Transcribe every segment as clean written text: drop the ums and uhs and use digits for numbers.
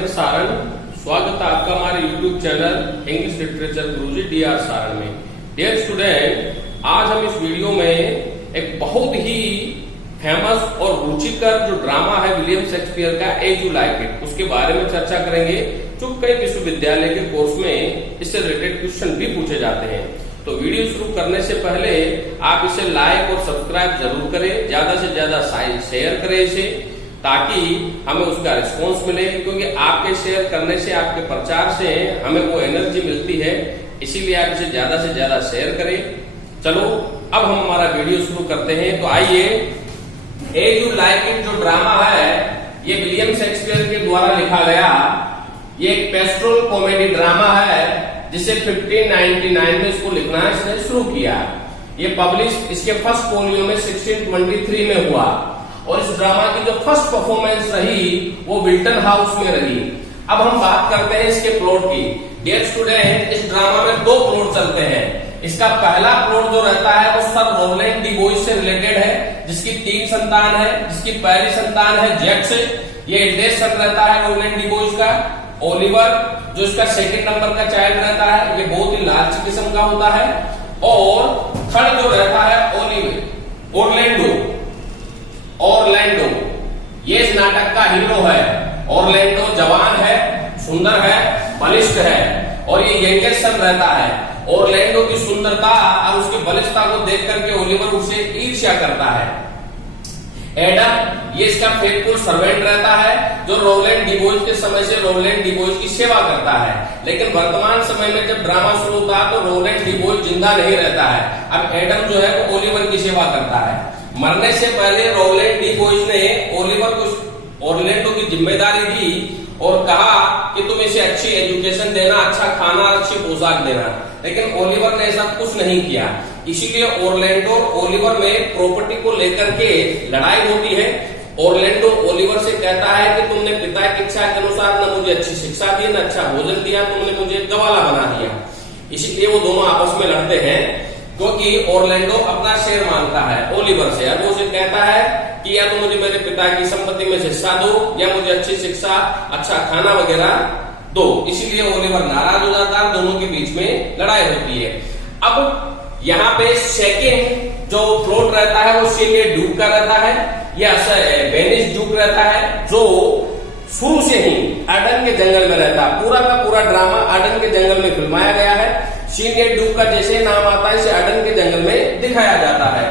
नरेंद्र सारण। स्वागत है आपका हमारे YouTube channel English literature Guruji DR Saran में। डियर स्टूडेंट, आज हम इस वीडियो में एक बहुत ही फेमस और रुचिकर जो ड्रामा है विलियम शेक्सपियर का एज यू लाइक इट, उसके बारे में चर्चा करेंगे, जो कई विश्वविद्यालय के कोर्स में इससे रिलेटेड क्वेश्चन भी पूछे जाते हैं। तो वीडियो शुरू करने से पहले आप इसे लाइक और सब्सक्राइब जरूर करें, ज्यादा से ज्यादा शेयर करें इसे, ताकि हमें उसका रिस्पॉन्स मिले, क्योंकि आपके शेयर करने से, आपके प्रचार से हमें वो एनर्जी मिलती है। इसीलिए आप इसे ज्यादा से ज्यादा शेयर करें। चलो अब हम हमारा वीडियो शुरू करते हैं। तो आइए, एज यू लाइक इट जो ड्रामा है, ये विलियम शेक्सपियर के द्वारा लिखा गया ये एक पेस्टोरल कॉमेडी ड्रामा है, जिसे 1599 में इसको लिखना इसने शुरू किया। ये पब्लिश इसके फर्स्ट फोलियो में 1623 में हुआ, और इस ड्रामा की जो फर्स्ट परफॉर्मेंस रही वो विल्टन हाउस में रही। अब हम बात करते हैं इसके प्लॉट की। डियर स्टूडेंट, इस ड्रामा में दो प्लॉट चलते हैं। इसका पहला प्लॉट जो रहता है वो सर रोलैंड डिबोइस से रिलेटेड है, जिसकी 3 संतान है। जिसकी पहली संतान है जैक्स, ये एल्डेस्ट सन रहता है रोलैंड डिबोइस का। ओलिवर जो इसका सेकंड नंबर का चाइल्ड रहता है, ये बहुत ही लालची किस्म का होता है। और थर्ड जो रहता है ऑरलैंडो, ये इस नाटक का हीरो है। ऑरलैंडो जवान है, सुंदर है, बलिष्ठ है, और ये यंगेस्ट सन रहता है। ऑरलैंडो की सुंदरता और उसकी बलिष्ठता को देख करके ओलिवर उसे ईर्ष्या करता है। एडम ये इसका फेथफुल सर्वेंट रहता है, जो रोलैंड डिबोइस के समय से रोलैंड डिबोइस की सेवा करता है। लेकिन वर्तमान समय में जब ड्रामा शुरू होता है तो रोलैंड डिबोइस जिंदा नहीं रहता है। अब एडम जो है वो ओलिवर की सेवा करता है। मरने से पहले रोलैंड डिबोइस ने ओलिवर को ऑरलैंडो की जिम्मेदारी दी और कहा कि तुम इसे अच्छी एजुकेशन देना, अच्छा खाना, अच्छी पोशाक देना। लेकिन ओलिवर ने ऐसा कुछ नहीं किया। इसीलिए ऑरलैंडो ओलिवर में प्रॉपर्टी को लेकर के लड़ाई होती है। ऑरलैंडो ओलिवर से कहता है कि तुमने पिता की इच्छा के अनुसार न मुझे अच्छी शिक्षा दी, न अच्छा भोजन दिया, तुमने मुझे गवाला बना दिया। इसीलिए वो दोनों आपस में लड़ते हैं, क्योंकि ऑरलैंडो अपना शेर मांगता है ओलिवर से। अब वो उसे कहता है कि या तो मुझे मेरे पिता की संपत्ति में से हिस्सा दो, या मुझे अच्छी शिक्षा, अच्छा खाना वगैरह दो। इसीलिए ओलिवर नाराज हो जाता है, दोनों के बीच में लड़ाई होती है। अब यहाँ पे सेकंड जो प्लॉट रहता है वो सीनियर ड्यूक का रहता है, या वेनिस ड्यूक रहता है, जो शुरू से ही आर्डन के जंगल में रहता है। पूरा का पूरा ड्रामा आर्डन के जंगल में फिल्माया गया है। सीनियर ड्यूक का जैसे नाम आता है, इसे आर्डन के जंगल में दिखाया जाता है।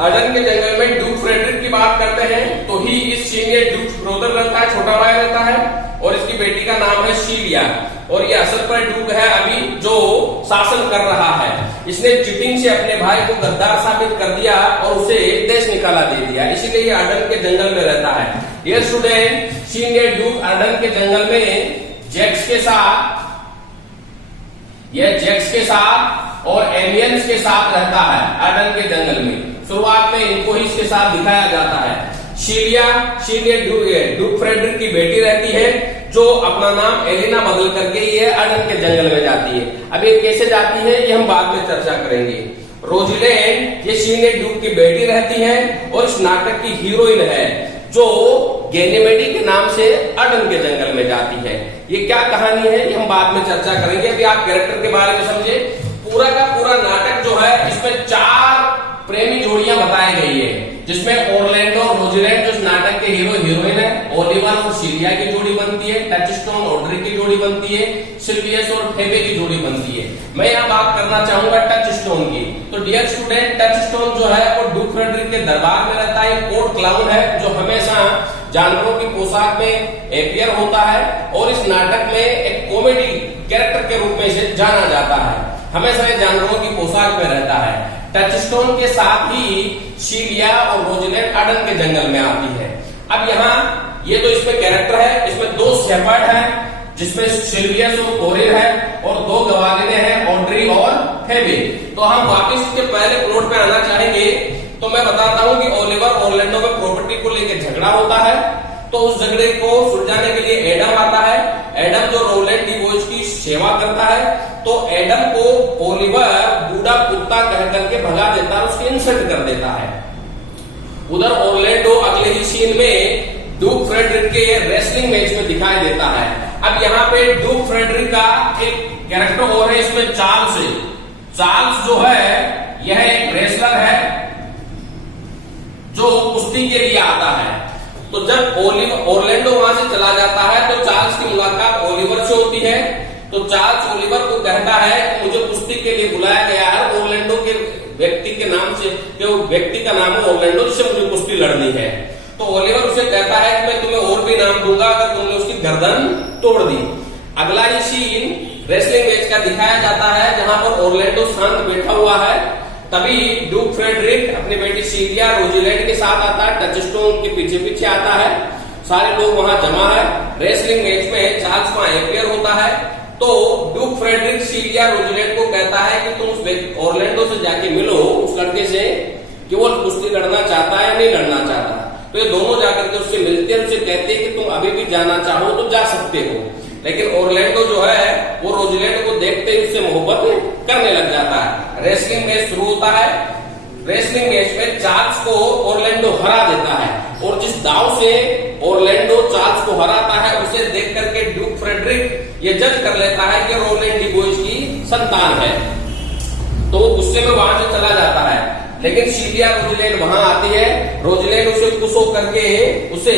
आर्डन के जंगल में ड्यूक फ्रेडरिक की बात करते हैं तो ही इस सीनियर ड्यूक ब्रदर रहता है, छोटा भाई रहता है, और इसकी बेटी का नाम है शीलिया। और ये असल पर ड्यूक है अभी, जो शासन कर रहा है। इसने चीटिंग से अपने भाई को गद्दार साबित कर दिया और उसे देश निकाला दे दिया। इसीलिए ये आर्डन के जंगल में रहता है। ये स्टूडेंट, सीनियर ड्यूक आर्डन के जंगल में जैक्स के साथ और एलियंस के साथ रहता है। आर्डन के जंगल में शुरुआत में इनको ही इसके साथ दिखाया जाता है। सीनियर ड्यूक फ्रेडरिक की बेटी रहती है, जो अपना नाम एलिना बदल करके ये आर्डन के जंगल में जाती है। अब ये कैसे जाती है ये हम बाद में चर्चा करेंगे। रोजलैंड ये सीनियर ड्यूक की बेटी रहती है और इस नाटक की हीरोइन है, जो गैनीमेडी के नाम से आर्डन के जंगल में जाती है। ये क्या कहानी है ये हम बाद में चर्चा करेंगे। अभी आप कैरेक्टर के बारे में समझे। पूरा का पूरा नाटक जो है, इसमें 4 प्रेमी जोड़ियां बताई गई है, जिसमें ऑरलैंडो और रोजलैंड जो नाटक के हीरो हीरोइन है, ओलिवर और शीलिया की जोड़ी बनती है, टचस्टोन ऑड्री की जोड़ी बनती है, सिल्वियस और फेबे की जोड़ी बनती है। मैं यहाँ बात करना चाहूंगा टचस्टोन की। तो डियर स्टूडेंट, टचस्टोन जो है वो ड्यूक फ्रेडरिक के दरबार में रहता है। कोर्ट क्लाउन है, जो हमेशा जानवरों की पोशाक में एपियर होता है, और इस नाटक में एक कॉमेडी कैरेक्टर के रूप में इसे जाना जाता है। हमेशा ये जानवरों की पोशाक में रहता है। टचस्टोन के साथ ही शीलिया और रोजलैंड आर्डन के जंगल में आती है। अब यहाँ ये तो इसमें कैरेक्टर है, इसमें 2 शेपर्ड हैं, जिसमें सिल्वियस और कोरिर है, और 2 गवालिने हैं, ऑड्री और फेबे। तो हम वापस इसके पहले प्लॉट पे आना चाहेंगे। तो मैं बताता हूँ कि ओलिवर ऑरलैंडो में प्रॉपर्टी को लेकर झगड़ा होता है, तो उस झगड़े को सुलझाने के लिए एडम आता है। एडम जो रोलैंड डिबोइस की सेवा करता है, तो एडम को ओलिवर बूढ़ा कुत्ता कह करके भगा देता है, उसकी इंसल्ट कर देता है। उधर ऑरलैंडो अगले ही सीन में ड्यूक फ्रेडरिक के रेसलिंग मैच में दिखाई देता है। अब यहाँ पे ड्यूक फ्रेडरिक का एक कैरेक्टर और है इसमें, चार्ल्स है। चार्ल्स जो है यह एक रेसलर है जो कुश्ती के लिए आता है। तो जब ओरलैंडो वहां से चला जाता है तो चार्ल्स की मुलाकात ओलिवर से होती है। तो चार्ल्स ओलिवर को कहता है कि मुझे कुश्ती के लिए बुलाया गया है, ओरलैंडो के व्यक्ति के नाम से, कि वो व्यक्ति का नाम है ओरलैंडो, जिससे मुझे कुश्ती लड़नी है। तो ओलिवर उसे कहता है कि मैं तुम्हें और भी नाम दूंगा अगर तुमने उसकी गर्दन तोड़ दी। अगला ही सीन रेसलिंग मैच का दिखाया जाता है जहां पर ओरलैंडो शांत बैठा हुआ है। तभी ड्यूक फ्रेडरिक अपनी बेटी सीलिया रोजिलैंड के साथ आता है, टचस्टोन के पीछे पीछे आता है, सारे लोग वहां जमा है। रेसलिंग मैच में चार्ल्स वहां अपियर होता है। तो ड्यूक फ्रेडरिक सीलिया रोजिलैंड को कहता है कि तुम उस ओरलैंडो से जाके मिलो, उस लड़के से, कि वो कुश्ती लड़ना चाहता है या नहीं लड़ना चाहता। तो ये दोनों जाकर के उससे मिलते हैं, उससे कहते हैं कि तुम अभी भी जाना चाहो तो जा सकते हो। लेकिन ओरलैंडो जो है वो रोजिलैंड को देखते ही उससे मोहब्बत करने लग जाता है। रेसलिंग मैच शुरू होता है। रेसलिंग मैच में चार्ल्स को ओरलैंडो हरा देता है और जिस दाव से ओरलैंडो चार्ल्स को हराता है उसे देख करके ड्यूक फ्रेडरिक ये जज कर लेता है कि रोलैंड डिगोइस की संतान है। तो वो गुस्से में वहां से चला जाता है। लेकिन सीलिया रोजिलैंड वहां आती है। रोजिलैंड उसे खुश होकर के उसे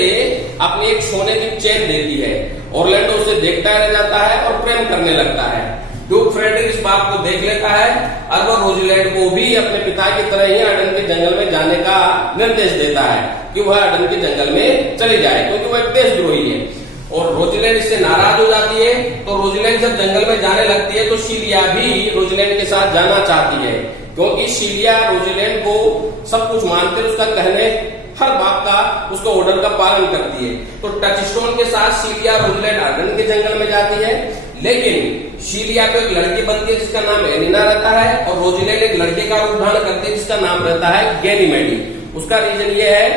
अपनी एक सोने की चेन देती है। ओरलैंडो उसे देखता रह जाता है और प्रेम करने लगता है। ड्यूक फ्रेडरिक इस बात को देख लेता है और वो रोजिलैंड को भी अपने पिता की तरह ही अडन के जंगल में जाने का निर्देश देता है कि वह अडन के जंगल में चली जाए, क्योंकि वह एक देशद्रोही है। और रोजिलैंड इससे नाराज हो जाती है। तो रोजिलैंड जब जंगल में जाने लगती है तो सीलिया भी रोजिलैंड के साथ जाना चाहती है, क्योंकि सीलिया रोजिलैंड को सब कुछ मानते, उसका कहने हर बात का, उसका ऑर्डर का पालन करती है। तो टचस्टोन के साथ सीलिया रोजिलैंड अडन के जंगल में जाती है। लेकिन सीलिया को एक लड़की बनती है जिसका नाम एलिना रहता है और रोजिलैंड एक लड़के का रूप धारण करते हैं जिसका नाम रहता है गैनीमेडी। उसका रीजन ये है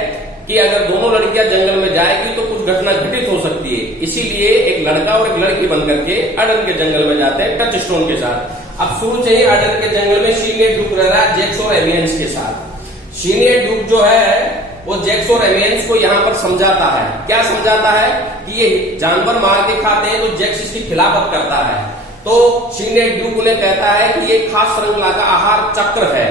कि अगर दोनों लड़कियां जंगल में जाएगी तो कुछ घटना घटित हो सकती है, इसीलिए एक लड़का और एक लड़की बनकर के अडन के जंगल में जाते हैं टचस्टोन के साथ। अब शुरू से ही अडन के जंगल में सीनियर ड्यूक रह रहा है जैक्स और एमियंस के साथ। सीनियर ड्यूक जो है वो जैक्स और एमियंस को यहाँ पर समझाता है। क्या समझाता है कि ये जानवर मार के खाते हैं, तो जैक्स इसकी खिलाफत करता है। तो सीनियर ड्यूक उन्हें कहता है कि ये खास श्रृंखला का आहार चक्र है,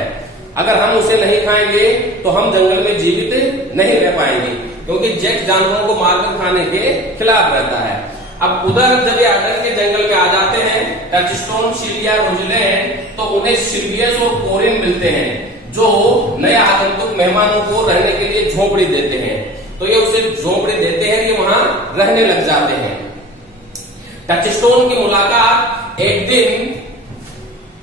अगर हम उसे नहीं खाएंगे तो हम जंगल में जीवित नहीं रह पाएंगे, क्योंकि जैक्स जानवरों को मारकर खाने के खिलाफ रहता है। अब उधर जब ये अडन के जंगल में आ जाते हैं टचस्टोन, सीलिया, रोजिलैंड, तो उन्हें सिल्वियस और कोरिन मिलते हैं जो नए आगंतुक मेहमानों को रहने के लिए झोपड़ी देते हैं। तो ये उसे झोपड़ी देते हैं, ये वहां रहने लग जाते हैं। टचस्टोन की मुलाकात एक दिन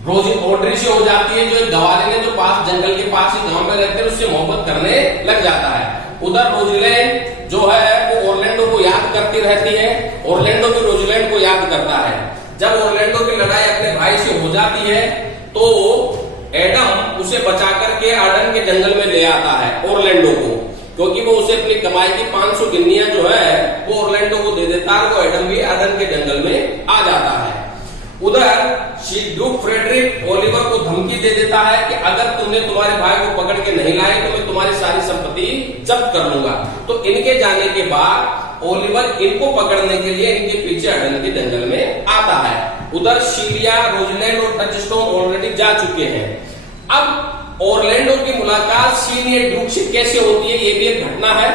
ऑड्री से हो जाती है, जो एक गवारे ने जो पास जंगल के पास ही गांव में रहते हैं उससे मोहब्बत करने लग जाता है। उधर रोजिलैंड जो है वो ओरलैंडो को याद करती रहती है, ओरलैंडो भी रोजिलैंड को याद करता है। जब ओरलैंडो की लड़ाई अपने भाई से हो जाती है तो एडम उसे बचा करके अडन के जंगल में ले आता है ओरलैंडो को, क्योंकि वो उसे अपनी कमाई की 500 गिन्नियां जो है वो ओरलैंडो को दे देता है। वो एडम भी अडन के जंगल में आ जाता है। उधर ड्यूक फ्रेडरिक ओलिवर को धमकी दे देता है कि अगर तुमने तुम्हारे भाई को पकड़ के नहीं लाए तो मैं तुम्हारी सारी संपत्ति जब्त कर लूंगा। तो इनके जाने के बाद ओलिवर इनको पकड़ने के लिए इनके पीछे अडन के जंगल में आता है। उधर सीलिया, रोजिलैंड और टचस्टोन ऑलरेडी जा चुके हैं। अब ओरलैंडो की मुलाकात सीनियर ड्यूक से कैसे होती है, ये भी एक घटना है।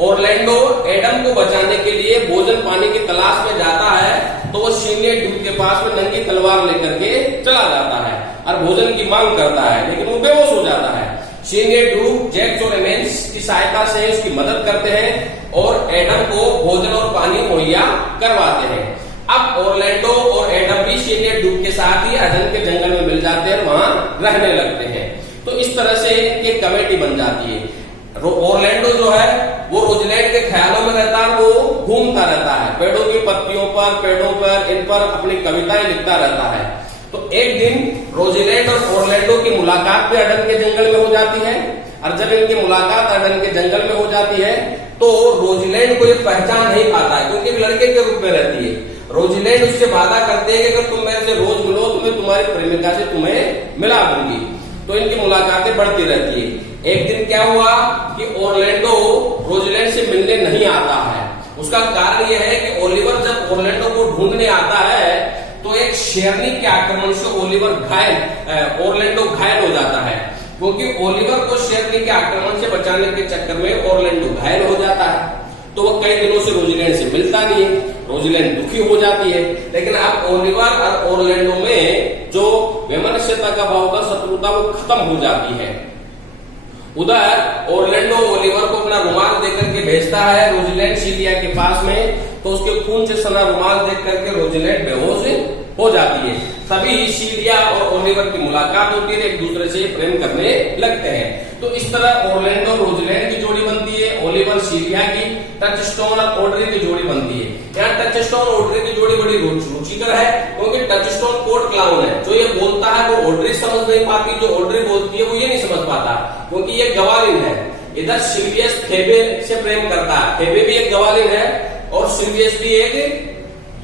ओरलैंडो एडम को बचाने के लिए भोजन पानी की तलाश में जाता है, तो वो सीनियर ड्यूक के पास में नंगी तलवार लेकर के चला जाता है और भोजन की मांग करता है, लेकिन वो बेहोश हो जाता है। सीनियर ड्यूक जैक्स और एमियंस की सहायता से उसकी मदद करते हैं और एडम को भोजन और पानी मुहैया करवाते हैं। अब ओरलैंडो और एडम भी सीनियर ड्यूक के साथ ही अडन के जंगल में मिल जाते हैं, वहां रहने लगते हैं। तो इस तरह से इनकी कमेटी बन जाती है। ओरलैंडो जो है वो रोजिलैंड के ख्यालों में रहता है, वो घूमता रहता है, पेड़ों की पत्तियों पर, पेड़ों पर, इन पर अपनी कविताएं लिखता रहता है। तो एक दिन रोजिलैंड और ओरलैंडो की मुलाकात भी अडन के जंगल में हो जाती है। और जब इनकी मुलाकात अडन के जंगल में हो जाती है तो रोजिलैंड को ये पहचान नहीं पाता है, क्योंकि लड़के के रूप में रहती है। रोजिलैंड उससे वादा करते हैं कि अगर तुम मेरे से रोज मिलो तो मैं तुम्हारी प्रेमिका से तुम्हें मिला दूंगी। तो इनकी मुलाकातें बढ़ती रहती है। एक दिन क्या हुआ कि ओरलैंडो रोजलैंड से मिलने नहीं आता है। उसका कारण यह है कि ओलिवर जब ओरलैंडो को ढूंढने आता है तो एक शेरनी के आक्रमण से ओरलैंडो घायल हो जाता है, क्योंकि ओलिवर को शेरनी के आक्रमण से बचाने के चक्कर में ओरलैंडो घायल हो जाता है। तो वो कई दिनों से रोजलैंड से मिलता नहीं है, रोजलैंड दुखी हो जाती है। लेकिन अब ओलिवर और ओरलैंडो में जो वैमनस्यता का भाव था, शत्रुता, वो खत्म हो जाती है। उधर ओरलैंडो ओलिवर को अपना रुमाल देकर के भेजता है रोजलैंड सीलिया के पास में, तो उसके खून से सना रुमाल देख करके रोजलैंड बेहोश हो जाती है। तभी सीलिया और ओलिवर की मुलाकात होती है, एक दूसरे से प्रेम करने लगते हैं। तो इस तरह ओरलैंडो रोजलैंड की जोड़ी बनती है, ओलिवर सीलिया की, टचस्टोन और ऑड्री की जोड़ी बनती है। यहाँ टचस्टोन और ऑड्री की जोड़ी बड़ी रुचिकर है, क्योंकि टचस्टोन कोर्ट क्लाउन है। जो ये बोलता है वो ऑड्री समझ नहीं पाती, जो ऑड्री बोलती है वो ये नहीं समझ पाता, क्योंकि ये गवालिन है। इधर सिल्वियस फेबे से प्रेम करता है, फेबे भी एक गवालिन है और सिल्वियस भी एक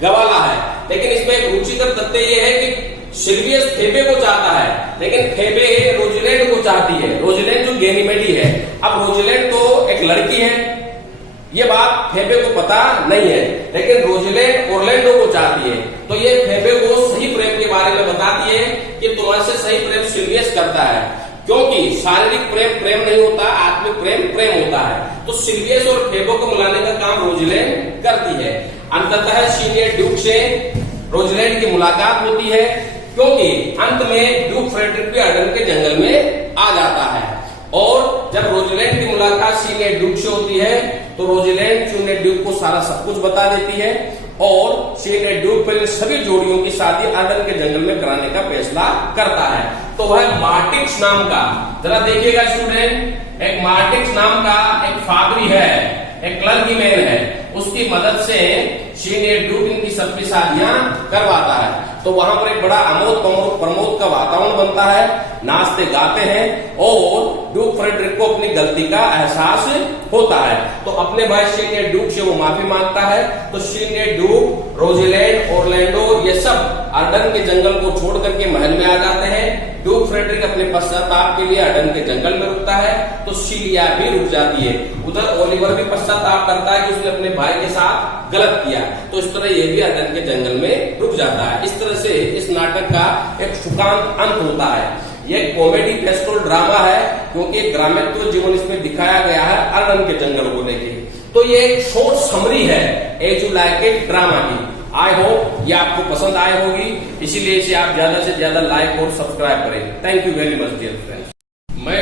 गवाला है। लेकिन इसमें एक रुचिकर तथ्य यह है कि सिल्वियस फेबे को चाहता है, लेकिन फेबे रोजलैंड को चाहती है। रोजलैंड जो गैनीमेडी है, अब रोजलैंड तो एक लड़की है, ये बात फेबे को पता नहीं है, लेकिन रोजलैंड ओरलैंडो को चाहती है। तो ये फेबे को सही प्रेम के बारे में बताती है कि तुम्हारे से सही प्रेम सिल्वियस करता है, क्योंकि शारीरिक प्रेम प्रेम नहीं होता, आत्मिक प्रेम प्रेम होता है। तो सिल्वियस और फेबो को मिलाने का काम रोजलैंड करती है। अंततः सीनियर ड्यूक से रोजलैंड की मुलाकात होती है, क्योंकि अंत में ड्यूक फ्रेडरिक भी अर्डन के जंगल में आ जाता है। और जब रोजलैंड की मुलाकात सीनियर ड्यूक से होती है तो रोजलैंड सीनियर ड्यूक को सारा सब कुछ बता देती है और सीनियर ड्यूक पहले सभी जोड़ियों की शादी अर्डन के जंगल में कराने का फैसला करता है। तो वह मार्टिक्स नाम का, जरा देखिएगा स्टूडेंट, एक मार्टिक्स नाम का एक फादरी है, एक क्लर्कीमैन है, उसकी मदद से सीनियर ड्यूक इनकी सबकी शादियां करवाता है। तो वहां पर एक बड़ा आमोद प्रमोद का वातावरण बनता है, नाचते गाते हैं और ड्यूक फ्रेडरिक को अपनी गलती का एहसास होता है। तो अपने भाई सीनियर ड्यूक से वो माफी मांगता है। तो सीनियर ड्यूक, रोजलैंड, ओरलैंडो ये सब अर्डन के जंगल को छोड़ करके महल में आ जाते हैं। ड्यूक फ्रेडरिक अपने पश्चाताप के लिए अर्डन के जंगल में रुकता है, तो सीलिया भी रुक जाती है। उधर ओलिवर भी पश्चाताप करता है कि उसने अपने भाई के साथ गलत किया, तो इस तरह ये भी अर्डन के जंगल में रुक जाता है। इस तरह से इस नाटक का एक सुखांत अंत होता है। ये कॉमेडी पेस्टोल ड्रामा है, क्योंकि ग्राम्यत्व जीवन इसमें दिखाया गया है अर्डन के जंगल को लेके। तो ये एक शॉर्ट समरी है as you like it drama की। आई होप ये आपको पसंद आए होगी, इसीलिए इसे आप ज्यादा से ज्यादा लाइक और सब्सक्राइब करें। Thank you very much dear friends. मैं